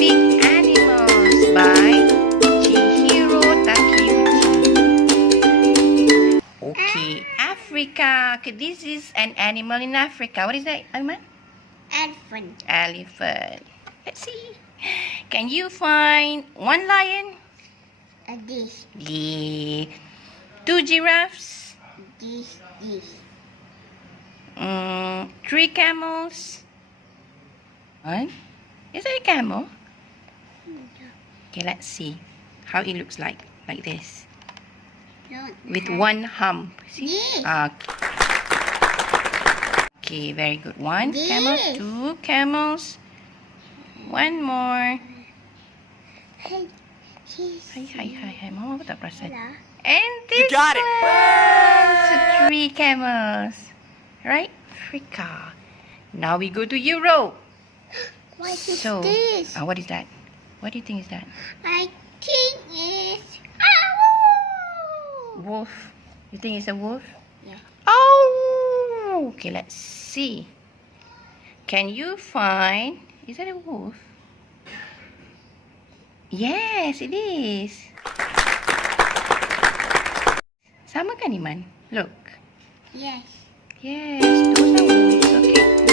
Big Animals by Chihiro Takeuchi. Okay, Africa. Okay, this is an animal in Africa. What is that, Alman? Elephant. Elephant. Let's see. Can you find one lion? This. Yeah. Two giraffes. This. Three camels. One. Is that a camel? Okay, let's see how it looks like this. With one hump. See? Yes. Okay, very good. One Yes. camel, two camels. One more. Hey. Hai. Mama tak perasan. Hello. And this got it. one. So three camels. Right? Africa. Now we go to Europe. What is So, this? what is that? What do you think is that? I think it's owl. Wolf. You think it's a wolf? Yeah. Oh! Okay, let's see. Can you find... Is that a wolf? Yes, it is. Sama kan, Iman? Look. Yes. Yes, those are wolves. Okay.